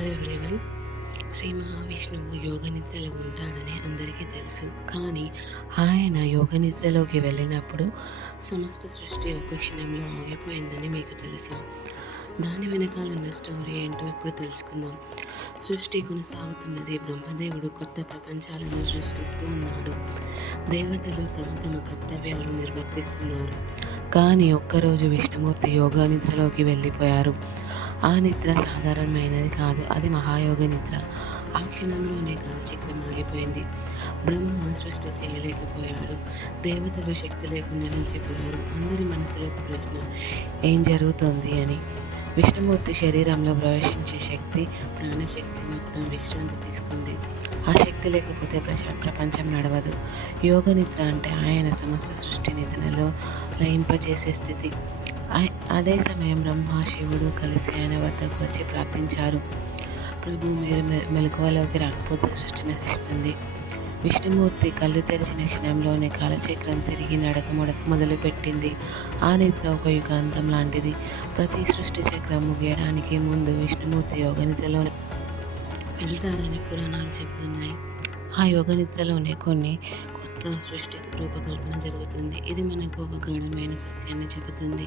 Hello everyone Shri మహావిష్ణువు యోగ నిద్రలో ఉంటాడని అందరికీ తెలుసు. కానీ ఆయన యోగ నిద్రలోకి వెళ్ళినప్పుడు సమస్త సృష్టి ఒక క్షణంలో ఆగిపోయిందని మీకు తెలుసా? దాని వెనకాల ఉన్న స్టోరీ ఏంటో ఇప్పుడు తెలుసుకుందాం. సృష్టి కొనసాగుతున్నది బ్రహ్మదేవుడు కొత్త ప్రపంచాలను సృష్టిస్తూ ఉన్నాడు. దేవతలు తమ తమ కర్తవ్యాలు నిర్వర్తిస్తున్నారు. కానీ ఒక్కరోజు విష్ణుమూర్తి యోగా నిద్రలోకి వెళ్ళిపోయారు. ఆ నిద్ర సాధారణమైనది కాదు. అది మహాయోగ నిద్ర. ఆ క్షణంలోనే కాలచక్రం ఆగిపోయింది. బ్రహ్మ సృష్టి చేయలేకపోయాడు. దేవతలు శక్తి లేకుండా నిలిచిపోయారు. అందరి మనసులో ఒక ప్రశ్న ఏం జరుగుతుంది అని. విష్ణుమూర్తి శరీరంలో ప్రవేశించే శక్తి ప్రాణశక్తి మొత్తం విశ్రాంతి తీసుకుంది. ఆ శక్తి లేకపోతే ప్రశ ప్రపంచం నడవదు. యోగ నిద్ర అంటే ఆయన సమస్త సృష్టిని తనలో లయింపజేసే స్థితి. అదే సమయం బ్రహ్మ శివుడు కలిసి ఆయన వద్దకు వచ్చి ప్రార్థించారు. ప్రభు మీరు మె- మెలకువలోకి రాకపోతే సృష్టి నశిస్తుంది. విష్ణుమూర్తి కళ్ళు తెరిచిన క్షణంలోనే కాలచక్రం తిరిగి నడక మొడ మొదలుపెట్టింది. ఆ నిద్ర ఒక యుగాంతం లాంటిది. ప్రతి సృష్టి చక్రం ముగియడానికి ముందు విష్ణుమూర్తి యోగ నిద్రలో వెళ్తారని పురాణాలు చెబుతున్నాయి. ఆ యోగ నిద్రలోనే కొన్ని కొత్త సృష్టికి రూపకల్పన జరుగుతుంది. ఇది మనకు ఒక గాఢమైన సత్యాన్ని చెబుతుంది.